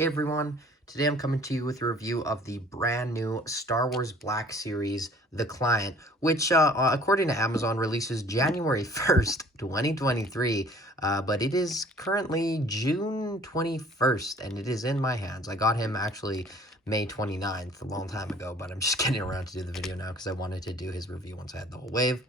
Hey everyone, today I'm coming to you with a review of the brand new Star Wars Black Series, The Client, which according to Amazon releases January 1st, 2023, but it is currently June 21st and it is in my hands. I got him actually May 29th, a long time ago, but I'm just getting around to do the video now because I wanted to do his review once I had the whole wave.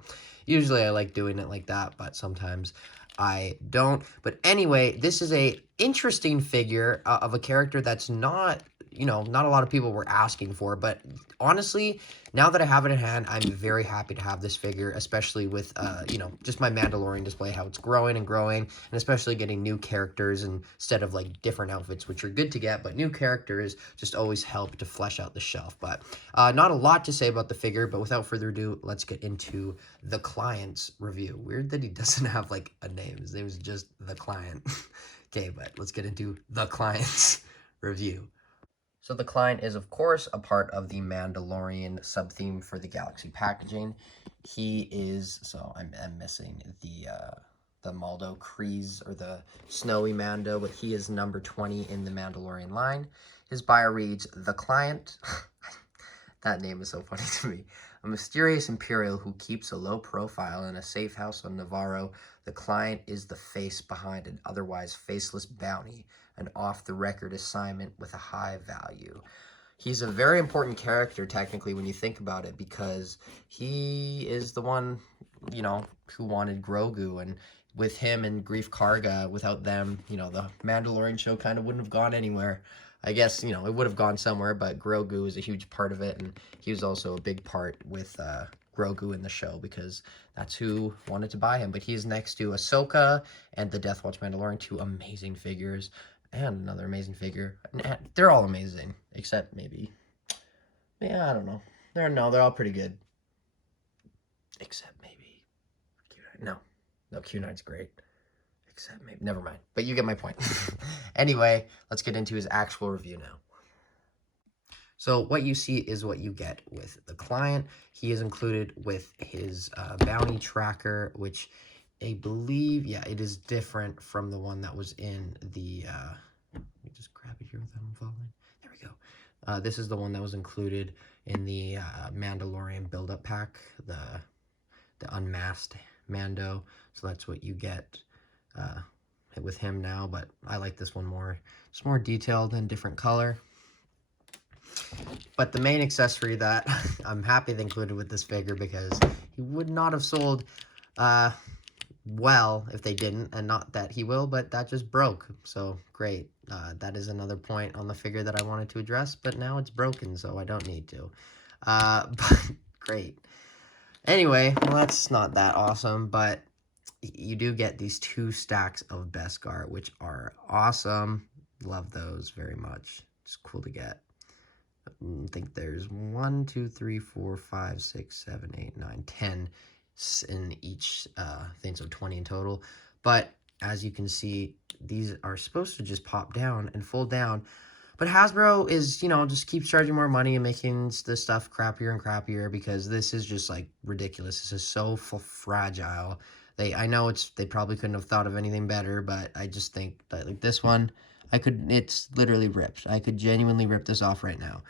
Usually I like doing it like that, but sometimes I don't. But anyway, this is a interesting figure of a character that's not, not a lot of people were asking for. But honestly, now that I have it in hand, I'm very happy to have this figure, especially with, just my Mandalorian display, how it's growing and growing, and especially getting new characters instead of like different outfits, which are good to get, but new characters just always help to flesh out the shelf. But not a lot to say about the figure, but without further ado, let's get into the Client's review. Weird that he doesn't have like a name. His name is just The Client. Okay, but let's get into The Client's review. So the Client is, of course, a part of the Mandalorian sub-theme for the Galaxy packaging. He is, so I'm missing the Maldo Kreese, or the Snowy Mando, but he is number 20 in the Mandalorian line. His bio reads, The Client, that name is so funny to me. A mysterious Imperial who keeps a low profile in a safe house on Navarro, the Client is the face behind an otherwise faceless bounty, an off-the-record assignment with a high value. He's a very important character, technically, when you think about it, because he is the one, who wanted Grogu, and with him and Grief Karga, without them, the Mandalorian show kind of wouldn't have gone anywhere. I guess, it would have gone somewhere, but Grogu is a huge part of it, and he was also a big part with Grogu in the show, because that's who wanted to buy him. But he's next to Ahsoka and the Death Watch Mandalorian, two amazing figures, and another amazing figure. They're all amazing, except maybe, yeah, I don't know. They're all pretty good. Except maybe Q9. No, Q9's great. Except maybe, never mind. But you get my point. Anyway, let's get into his actual review now. So what you see is what you get with the Client. He is included with his bounty tracker, which I believe, yeah, it is different from the one that was in the, let me just grab it here without him falling. There we go. This is the one that was included in the Mandalorian build-up pack, the unmasked Mando. So that's what you get with him now, but I like this one more. It's more detailed and different color. But the main accessory that I'm happy they included with this figure, because he would not have sold well if they didn't, and not that he will, but that just broke. So great. That is another point on the figure that I wanted to address, but now it's broken, so I don't need to. But great. Anyway, well, that's not that awesome, but you do get these two stacks of Beskar, which are awesome. Love those very much. It's cool to get. I think there's 1, 2, 3, 4, 5, 6, 7, 8, 9, 10 in each thing, so 20 in total. But as you can see, these are supposed to just pop down and fold down. But Hasbro is, just keeps charging more money and making the stuff crappier and crappier, because this is just like ridiculous. This is so fragile. I know they probably couldn't have thought of anything better, but I just think that like this one, it's literally ripped. I could genuinely rip this off right now.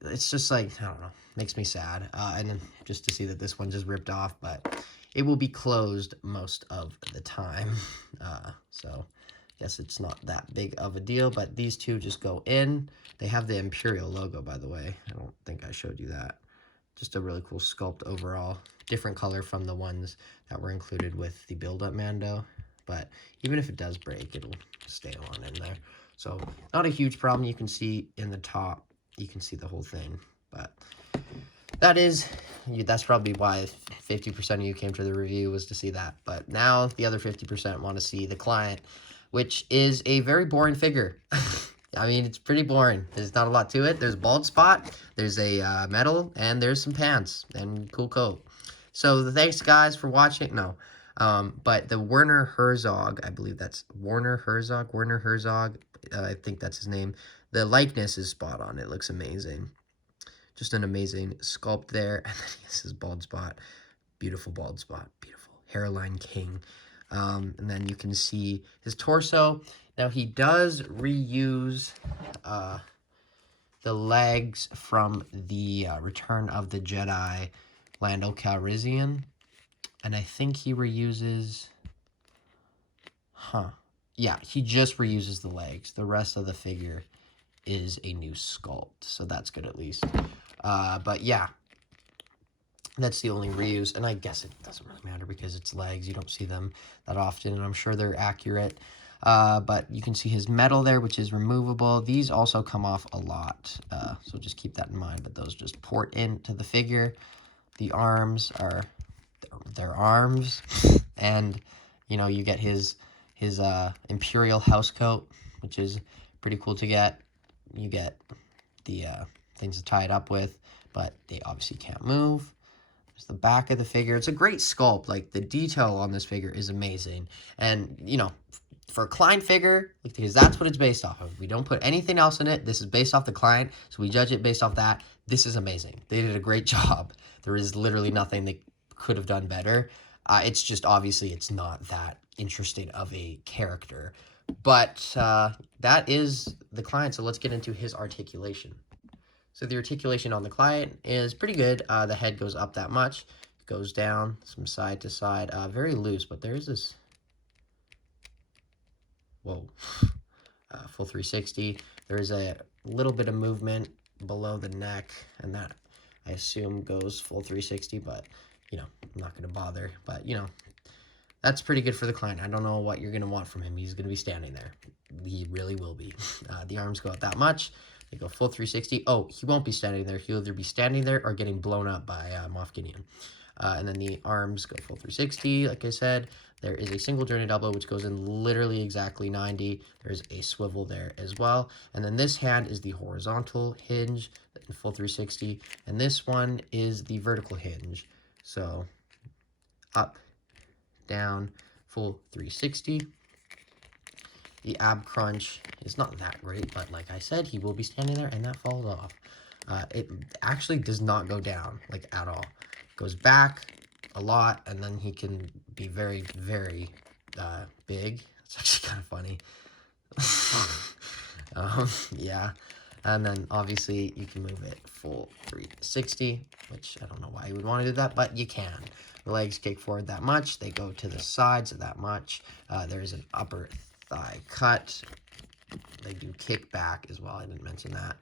It's just like, I don't know, makes me sad. And then just to see that this one just ripped off, but it will be closed most of the time. So I guess it's not that big of a deal, but these two just go in. They have the Imperial logo, by the way. I don't think I showed you that. Just a really cool sculpt overall. Different color from the ones that were included with the build-up Mando. But even if it does break, it'll stay on in there. So not a huge problem. You can see in the top, you can see the whole thing. But that's probably why 50% of you came to the review, was to see that. But now the other 50% want to see the Client, which is a very boring figure. I mean, it's pretty boring. There's not a lot to it. There's a bald spot, there's a medal, and there's some pants and cool coat. So thanks, guys, for watching. No, but the Werner Herzog, I believe that's Werner Herzog, I think that's his name. The likeness is spot on. It looks amazing. Just an amazing sculpt there. And then he has his bald spot. Beautiful bald spot. Beautiful. Hairline king. And then you can see his torso. Now, he does reuse the legs from the Return of the Jedi Lando Calrissian. And I think he reuses... Yeah, he just reuses the legs. The rest of the figure is a new sculpt, so that's good at least. But yeah, that's the only reuse, and I guess it doesn't really matter because it's legs. You don't see them that often, and I'm sure they're accurate. But you can see his metal there, which is removable. These also come off a lot, so just keep that in mind. But those just port into the figure. The arms are their arms, and you know, you get his Imperial house coat, which is pretty cool to get. You get the things to tie it up with, but they obviously can't move. There's the back of the figure. It's a great sculpt. Like, the detail on this figure is amazing. And, you know, for a Klein figure, because that's what it's based off of. We don't put anything else in it. This is based off the Klein, so we judge it based off that. This is amazing. They did a great job. There is literally nothing they could have done better. It's just, obviously, it's not that interesting of a character. But that is the Klein, so let's get into his articulation. So the articulation on the Klein is pretty good. The head goes up that much. It goes down from side to side. Very loose, but there's this... Whoa. Full 360. There's a little bit of movement below the neck, and that, I assume, goes full 360, but, you know, I'm not going to bother. But, you know, that's pretty good for the Klein. I don't know what you're going to want from him. He's going to be standing there. He really will be. The arms go out that much. They go full 360. Oh, he won't be standing there. He'll either be standing there or getting blown up by Moff Gideon. And then the arms go full 360, like I said. There is a single jointed elbow, which goes in literally exactly 90. There's a swivel there as well. And then this hand is the horizontal hinge, in full 360. And this one is the vertical hinge. So, up, down, full 360. The ab crunch is not that great, but like I said, he will be standing there, and that falls off. It actually does not go down, like, at all. It goes back a lot, and then he can be very, very big. It's actually kind of funny. Yeah. And then, obviously, you can move it full 360, which I don't know why you would want to do that, but you can. The legs kick forward that much. They go to the sides that much. There is an upper thigh cut. They do kick back as well. I didn't mention that.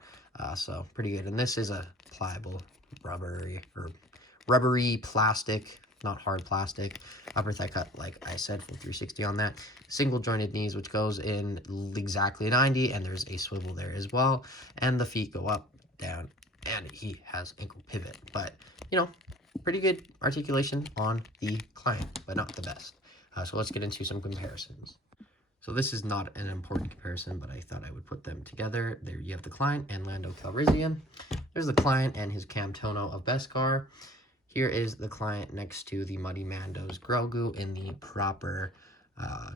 So, pretty good. And this is a pliable, rubbery plastic, not hard plastic. Upper thigh cut, like I said, full 360 on that. Single jointed knees, which goes in exactly 90, and there's a swivel there as well. And the feet go up, down, and he has ankle pivot. But, you know, pretty good articulation on the Klein, but not the best. So let's get into some comparisons. So this is not an important comparison, but I thought I would put them together. There you have the Klein and Lando Calrissian. There's the Klein and his Camtono of Beskar. Here is the Klein next to the Muddy Mando's Grogu in the proper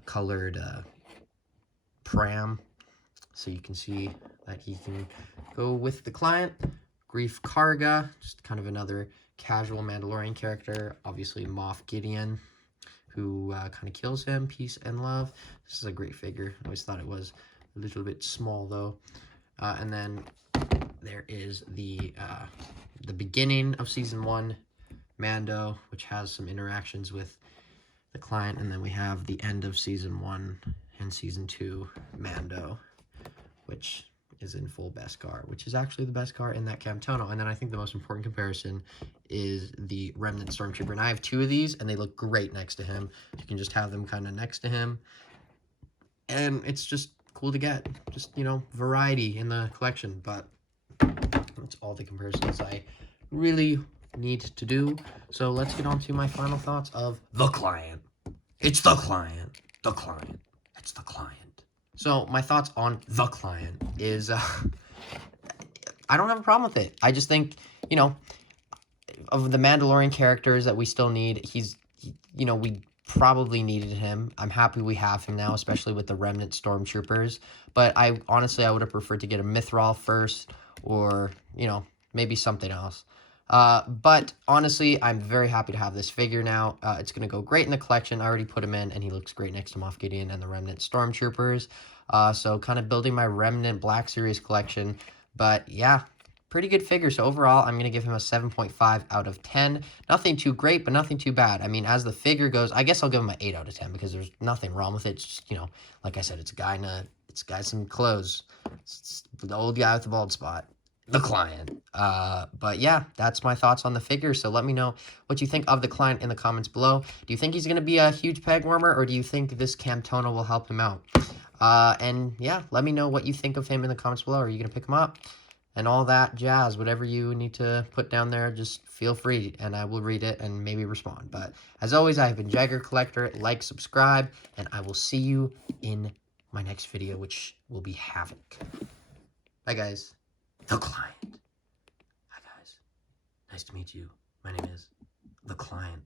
colored pram. So you can see that he can go with the Klein. Grief Karga, just kind of another casual Mandalorian character. Obviously Moff Gideon, who kind of kills him. Peace and love. This is a great figure. I always thought it was a little bit small, though. And then there is the beginning of Season 1 Mando, which has some interactions with the Klein. And then we have the end of Season 1 and Season 2 Mando, which is in full Beskar, which is actually the Beskar in that Camtono. And then I think the most important comparison is the Remnant Stormtrooper. And I have two of these, and they look great next to him. You can just have them kind of next to him. And it's just cool to get. Just, you know, variety in the collection. But that's all the comparisons I really need to do. So let's get on to my final thoughts of the Client. It's the Client. The Client. It's the Client. So my thoughts on the Client is, I don't have a problem with it. I just think, you know, of the Mandalorian characters that we still need, you know, we probably needed him. I'm happy we have him now, especially with the Remnant Stormtroopers. But honestly, I would have preferred to get a Mythrol first, or, you know, maybe something else. But honestly, I'm very happy to have this figure now. It's going to go great in the collection. I already put him in, and he looks great next to Moff Gideon and the Remnant Stormtroopers. So kind of building my remnant Black Series collection. But yeah, pretty good figure. So overall, I'm going to give him a 7.5 out of 10. Nothing too great, but nothing too bad. I mean, as the figure goes, I guess I'll give him an 8 out of 10 because there's nothing wrong with it. It's just, like I said, it's a guy in some clothes. It's the old guy with the bald spot. The Client. But yeah, that's my thoughts on the figure. So let me know what you think of the Client in the comments below. Do you think he's going to be a huge peg warmer, or do you think this Camtona will help him out? And yeah, let me know what you think of him in the comments below. Are you going to pick him up? And all that jazz, whatever you need to put down there, just feel free, and I will read it and maybe respond. But as always, I have been Jagger Collector. Like, subscribe, and I will see you in my next video, which will be Havoc. Bye, guys. The Client. Hi, guys. Nice to meet you. My name is The Client.